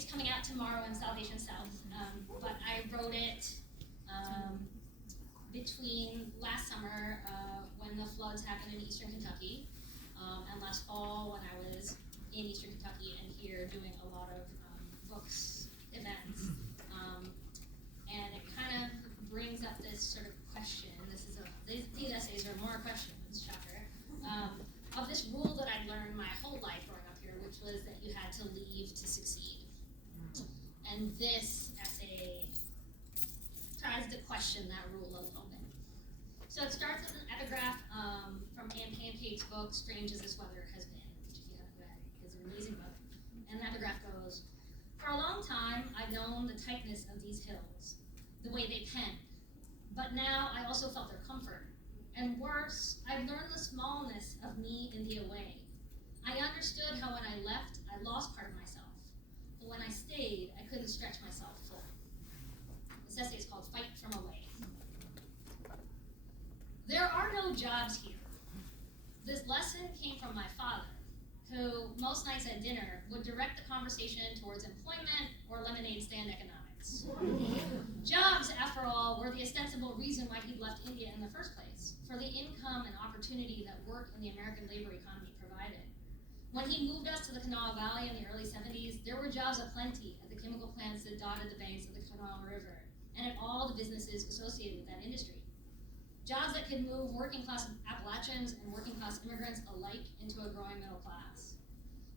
is coming out tomorrow in Salvation South, but I wrote it between last summer when the floods happened in eastern Kentucky, and last fall when I was in eastern Kentucky and here doing a lot of books, events. And it kind of brings up this sort of question. These essays are more questions, shocker, of this rule that I learned my whole life growing up here, which was that you had to leave to succeed. And this essay tries to question that rule a little bit. So it starts with an epigraph from Anne Pancake's book, Strange as This Weather Has Been, which if you haven't read is an amazing book. And the epigraph goes, "For a long time, I've known the tightness of these hills, the way they pen, but now I also felt their comfort. And worse, I've learned the smallness of me in the away. I understood how when I left, I lost part of myself. But when I stayed, I couldn't stretch myself full." This essay is called Fight from Away. There are no jobs here. This lesson came from my father, who most nights at dinner would direct the conversation towards employment or lemonade stand economics. Jobs, after all, were the ostensible reason why he'd left India in the first place, for the income and opportunity that work in the American labor economy provided. When he moved us to the Kanawha Valley in the early 70s, there were jobs aplenty at the chemical plants that dotted the banks of the Kanawha River, and at all the businesses associated with that industry. Jobs that could move working-class Appalachians and working-class immigrants alike into a growing middle class.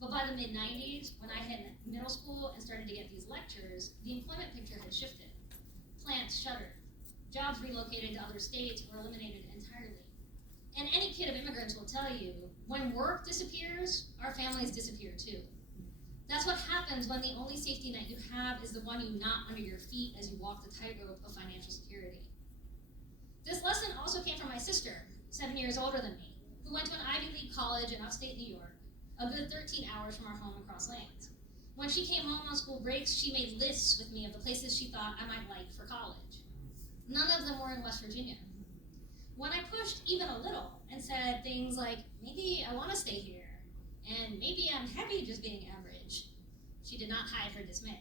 But by the mid-90s, when I hit middle school and started to get these lectures, the employment picture had shifted. Plants shuttered. Jobs relocated to other states or eliminated entirely. And any kid of immigrants will tell you, when work disappears, our families disappear too. That's what happens when the only safety net you have is the one you knot under your feet as you walk the tightrope of financial security. This lesson also came from my sister, 7 years older than me, who went to an Ivy League college in upstate New York, a good 13 hours from our home across lanes. When she came home on school breaks, she made lists with me of the places she thought I might like for college. None of them were in West Virginia. When I pushed even a little and said things like, maybe I want to stay here, and maybe I'm happy just being average, she did not hide her dismay.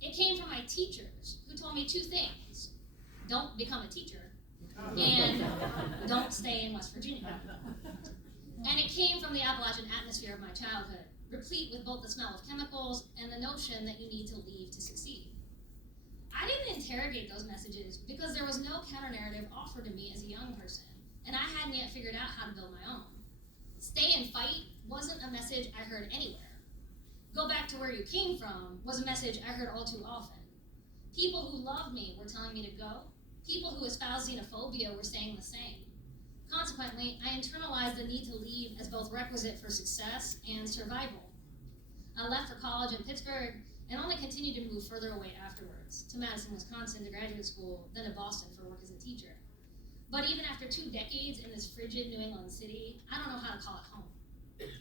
It came from my teachers, who told me two things: don't become a teacher, and don't stay in West Virginia. And it came from the Appalachian atmosphere of my childhood, replete with both the smell of chemicals and the notion that you need to leave to succeed. I didn't interrogate those messages because there was no counter-narrative offered to me as a young person, and I hadn't yet figured out how to build my own. Stay and fight wasn't a message I heard anywhere. Go back to where you came from was a message I heard all too often. People who loved me were telling me to go. People who espoused xenophobia were saying the same. Consequently, I internalized the need to leave as both requisite for success and survival. I left for college in Pittsburgh and only continued to move further away afterwards, to Madison, Wisconsin to graduate school, then to Boston for work as a teacher. But even after 2 decades in this frigid New England city, I don't know how to call it home.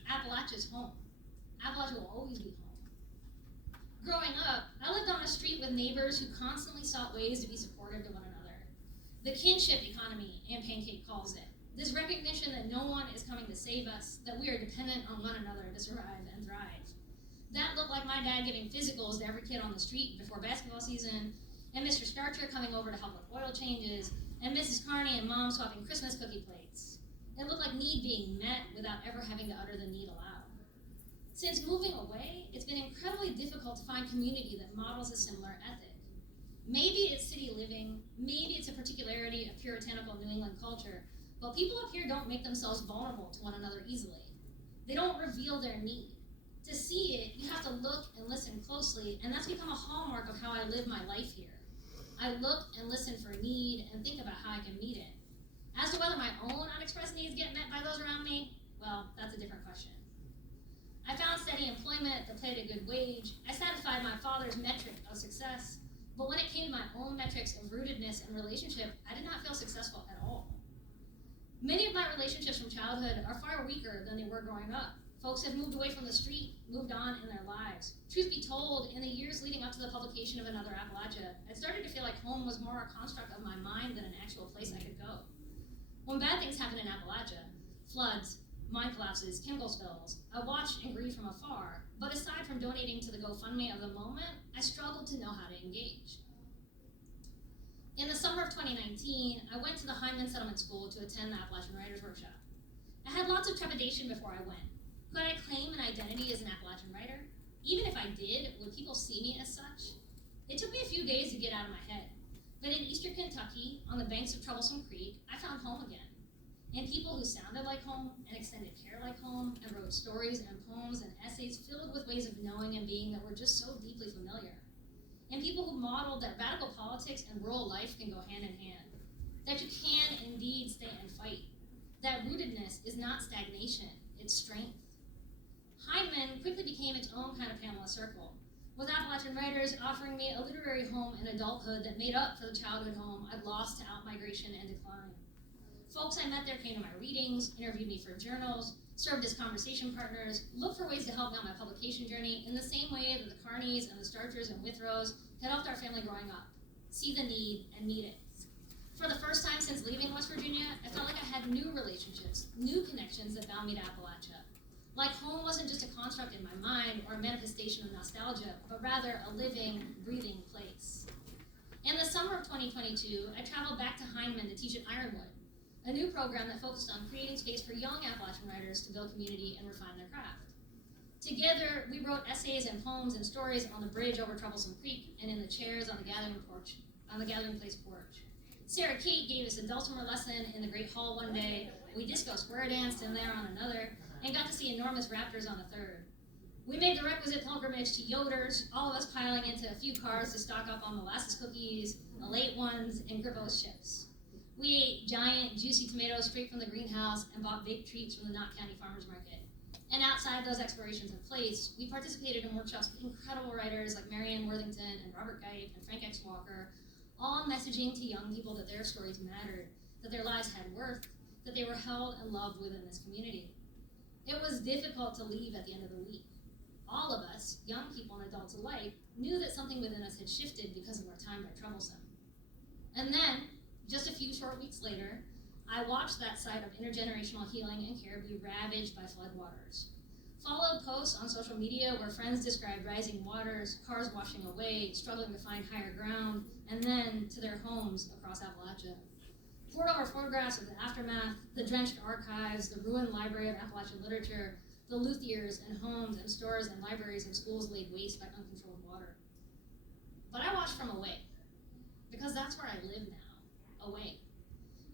Appalachia's home. Appalachia will always be home. Growing up, I lived on a street with neighbors who constantly sought ways to be supportive to one another. The kinship economy, Anne Pancake calls it. This recognition that no one is coming to save us, that we are dependent on one another to survive and thrive. That looked like my dad giving physicals to every kid on the street before basketball season, and Mr. Starcher coming over to help with oil changes, and Mrs. Carney and Mom swapping Christmas cookie plates. It looked like need being met without ever having to utter the need aloud. Since moving away, it's been incredibly difficult to find community that models a similar ethic. Maybe it's city living, maybe it's a particularity of puritanical New England culture, but people up here don't make themselves vulnerable to one another easily. They don't reveal their need. To see it, you have to look and listen closely, and that's become a hallmark of how I live my life here. I look and listen for need and think about how I can meet it. As to whether my own unexpressed needs get met by those around me, well, that's a different question. I found steady employment that paid a good wage. I satisfied my father's metric of success, but when it came to my own metrics of rootedness and relationship, I did not feel successful at all. Many of my relationships from childhood are far weaker than they were growing up. Folks have moved away from the street, moved on in their lives. Truth be told, in the years leading up to the publication of Another Appalachia, I started to feel like home was more a construct of my mind than an actual place I could go. When bad things happen in Appalachia, floods, mine collapses, chemical spills. I watched and grieved from afar, but aside from donating to the GoFundMe of the moment, I struggled to know how to engage. In the summer of 2019, I went to the Hyman Settlement School to attend the Appalachian Writers Workshop. I had lots of trepidation before I went. Could I claim an identity as an Appalachian writer? Even if I did, would people see me as such? It took me a few days to get out of my head. But in eastern Kentucky, on the banks of Troublesome Creek, I found home again. And people who sounded like home and extended care like home and wrote stories and poems and essays filled with ways of knowing and being that were just so deeply familiar. And people who modeled that radical politics and rural life can go hand in hand. That you can indeed stay and fight. That rootedness is not stagnation, it's strength. Hyman quickly became its own kind of Pamela circle, with Appalachian writers offering me a literary home in adulthood that made up for the childhood home I'd lost to outmigration and decline. Folks I met there came to my readings, interviewed me for journals, served as conversation partners, looked for ways to help me on my publication journey in the same way that the Carneys and the Starchers and Withrows had helped our family growing up, see the need and meet it. For the first time since leaving West Virginia, I felt like I had new relationships, new connections that bound me to Appalachia. Like home wasn't just a construct in my mind or a manifestation of nostalgia, but rather a living, breathing place. In the summer of 2022, I traveled back to Hyman to teach at Ironwood, a new program that focused on creating space for young Appalachian writers to build community and refine their craft. Together, we wrote essays and poems and stories on the bridge over Troublesome Creek and in the chairs on the gathering place porch. Sarah Kate gave us a dulcimer lesson in the Great Hall one day. We disco square danced in there on another, and got to see enormous raptors on the third. We made the requisite pilgrimage to Yoder's, all of us piling into a few cars to stock up on molasses cookies, the late ones, and Grippo's chips. We ate giant, juicy tomatoes straight from the greenhouse and bought baked treats from the Knott County Farmers Market. And outside those explorations of place, we participated in workshops with incredible writers like Marianne Worthington and Robert Geip and Frank X. Walker, all messaging to young people that their stories mattered, that their lives had worth, that they were held and loved within this community. It was difficult to leave at the end of the week. All of us, young people and adults alike, knew that something within us had shifted because of our time by Troublesome. And then, just a few short weeks later, I watched that site of intergenerational healing and care be ravaged by floodwaters. Followed posts on social media where friends described rising waters, cars washing away, struggling to find higher ground, and then to their homes across Appalachia. Poured over photographs of the aftermath, the drenched archives, the ruined library of Appalachian literature, the luthiers and homes and stores and libraries and schools laid waste by uncontrolled water. But I watched from away, because that's where I live now, away.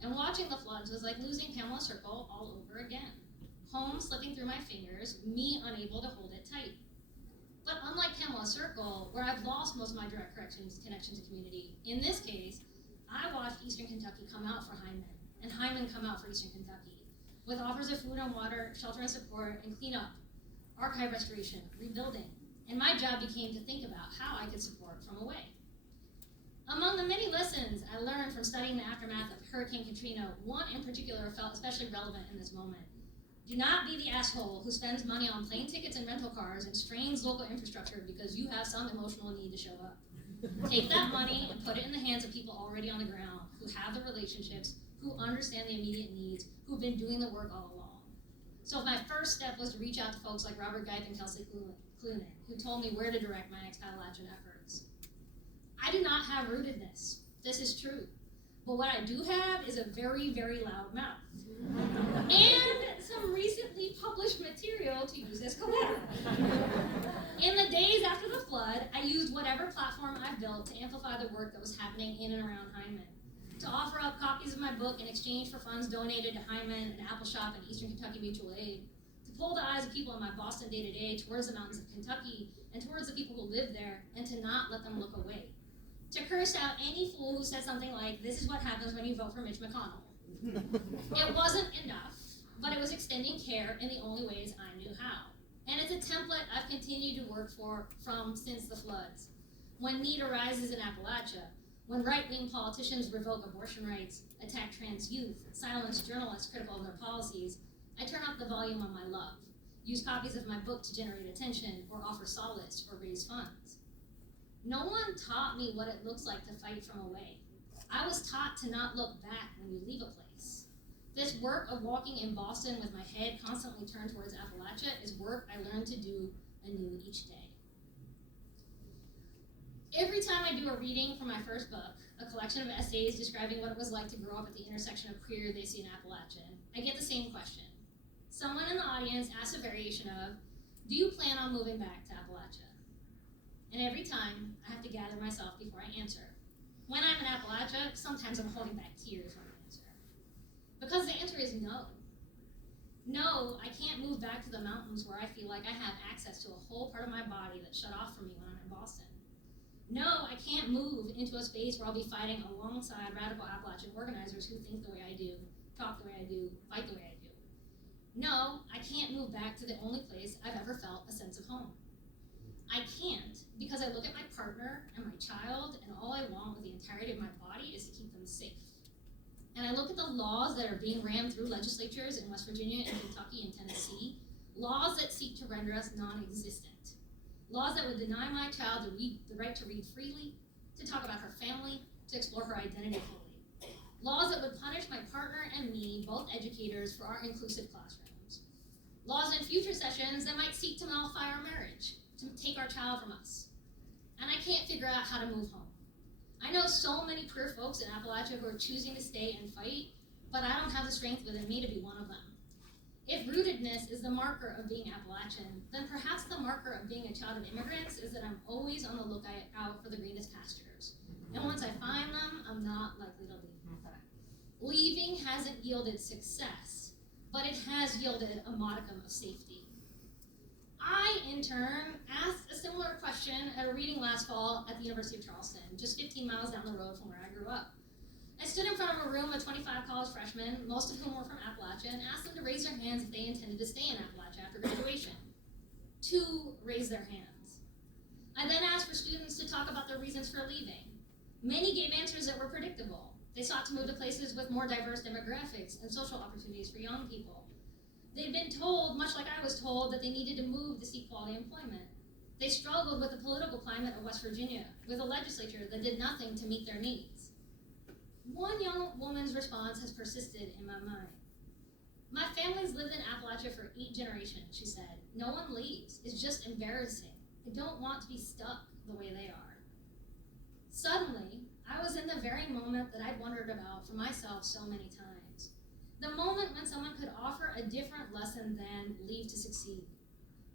And watching the floods was like losing Pamela Circle all over again. Home slipping through my fingers, me unable to hold it tight. But unlike Pamela Circle, where I've lost most of my direct connection to community, in this case, I watched Eastern Kentucky come out for Hyman, and Hyman come out for Eastern Kentucky, with offers of food and water, shelter and support, and cleanup, archive restoration, rebuilding. And my job became to think about how I could support from away. Among the many lessons I learned from studying the aftermath of Hurricane Katrina, one in particular felt especially relevant in this moment. Do not be the asshole who spends money on plane tickets and rental cars and strains local infrastructure because you have some emotional need to show up. Take that money and put it in the hands of people already on the ground, who have the relationships, who understand the immediate needs, who've been doing the work all along. So my first step was to reach out to folks like Robert Geip and Kelsey Clunin, who told me where to direct my next Appalachian efforts. I do not have rootedness. This is true. But what I do have is a very, very loud mouth. And some recently published material to use as collateral. In the days after the flood, I used whatever platform I built to amplify the work that was happening in and around Hyman, to offer up copies of my book in exchange for funds donated to Hyman, an Apple Shop, and Eastern Kentucky Mutual Aid, to pull the eyes of people in my Boston day-to-day towards the mountains of Kentucky and towards the people who live there, and to not let them look away, to curse out any fool who said something like, "This is what happens when you vote for Mitch McConnell." It wasn't enough, but it was extending care in the only ways I knew how. And it's a template I've continued to work from since the floods. When need arises in Appalachia, when right-wing politicians revoke abortion rights, attack trans youth, silence journalists critical of their policies, I turn up the volume on my love, use copies of my book to generate attention, or offer solace or raise funds. No one taught me what it looks like to fight from away. I was taught to not look back when you leave a place. This work of walking in Boston with my head constantly turned towards Appalachia is work I learned to do anew each day. Every time I do a reading from my first book, a collection of essays describing what it was like to grow up at the intersection of queer, racy, and Appalachian, I get the same question. Someone in the audience asks a variation of, do you plan on moving back to Appalachia? And every time, I have to gather myself before I answer. When I'm in Appalachia, sometimes I'm holding back tears when I answer. Because the answer is no. No, I can't move back to the mountains where I feel like I have access to a whole part of my body that's shut off from me when I'm in Boston. No, I can't move into a space where I'll be fighting alongside radical Appalachian organizers who think the way I do, talk the way I do, fight the way I do. No, I can't move back to the only place I've ever felt a sense of home. I can't because I look at my partner and my child, and all I want with the entirety of my body is to keep them safe. And I look at the laws that are being rammed through legislatures in West Virginia and Kentucky and Tennessee, laws that seek to render us non-existent, laws that would deny my child the right to read freely, to talk about her family, to explore her identity fully, laws that would punish my partner and me, both educators, for our inclusive classrooms, laws in future sessions that might seek to nullify our marriage, to take our child from us. And I can't figure out how to move home. I know so many queer folks in Appalachia who are choosing to stay and fight, but I don't have the strength within me to be one of them. If rootedness is the marker of being Appalachian, then perhaps the marker of being a child of immigrants is that I'm always on the lookout for the greenest pastures. And once I find them, I'm not likely to leave. Leaving hasn't yielded success, but it has yielded a modicum of safety. I, in turn, asked a similar question at a reading last fall at the University of Charleston, just 15 miles down the road from where I grew up. I stood in front of a room of 25 college freshmen, most of whom were from Appalachia, and asked them to raise their hands if they intended to stay in Appalachia after graduation. 2 raised their hands. I then asked for students to talk about their reasons for leaving. Many gave answers that were predictable. They sought to move to places with more diverse demographics and social opportunities for young people. They'd been told, much like I was told, that they needed to move to seek quality employment. They struggled with the political climate of West Virginia, with a legislature that did nothing to meet their needs. One young woman's response has persisted in my mind. My family's lived in Appalachia for 8 generations, she said. No one leaves. It's just embarrassing. I don't want to be stuck the way they are. Suddenly, I was in the very moment that I'd wondered about for myself so many times. The moment when someone could offer a different lesson than leave to succeed.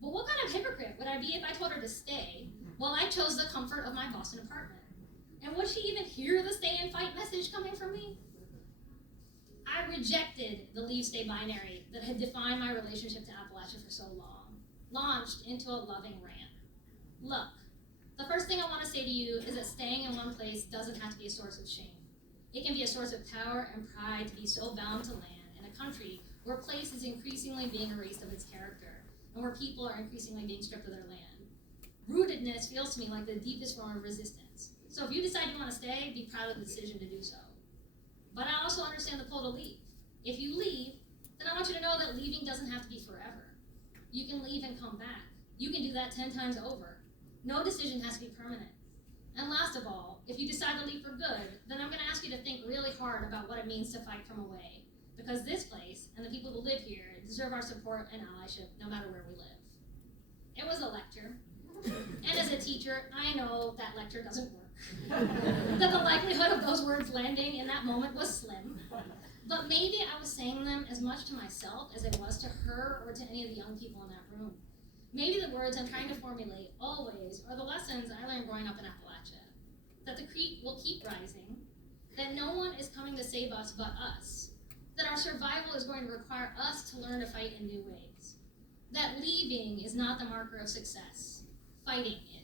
But what kind of hypocrite would I be if I told her to stay while I chose the comfort of my Boston apartment? And would she even hear the stay and fight message coming from me? I rejected the leave-stay binary that had defined my relationship to Appalachia for so long, launched into a loving rant. Look, the first thing I want to say to you is that staying in one place doesn't have to be a source of shame. It can be a source of power and pride to be so bound to land in a country where place is increasingly being erased of its character, and where people are increasingly being stripped of their land. Rootedness feels to me like the deepest form of resistance. So if you decide you want to stay, be proud of the decision to do so. But I also understand the pull to leave. If you leave, then I want you to know that leaving doesn't have to be forever. You can leave and come back. You can do that 10 times over. No decision has to be permanent. And last of all, if you decide to leave for good, then I'm going to ask you to think really hard about what it means to fight from away. Because this place and the people who live here deserve our support and allyship no matter where we live. It was a lecture. And as a teacher, I know that lecture doesn't work. That the likelihood of those words landing in that moment was slim. But maybe I was saying them as much to myself as it was to her or to any of the young people in that room. Maybe the words I'm trying to formulate always are the lessons I learned growing up in Appalachia. That the creek will keep rising, that no one is coming to save us but us, that our survival is going to require us to learn to fight in new ways, that leaving is not the marker of success, fighting is.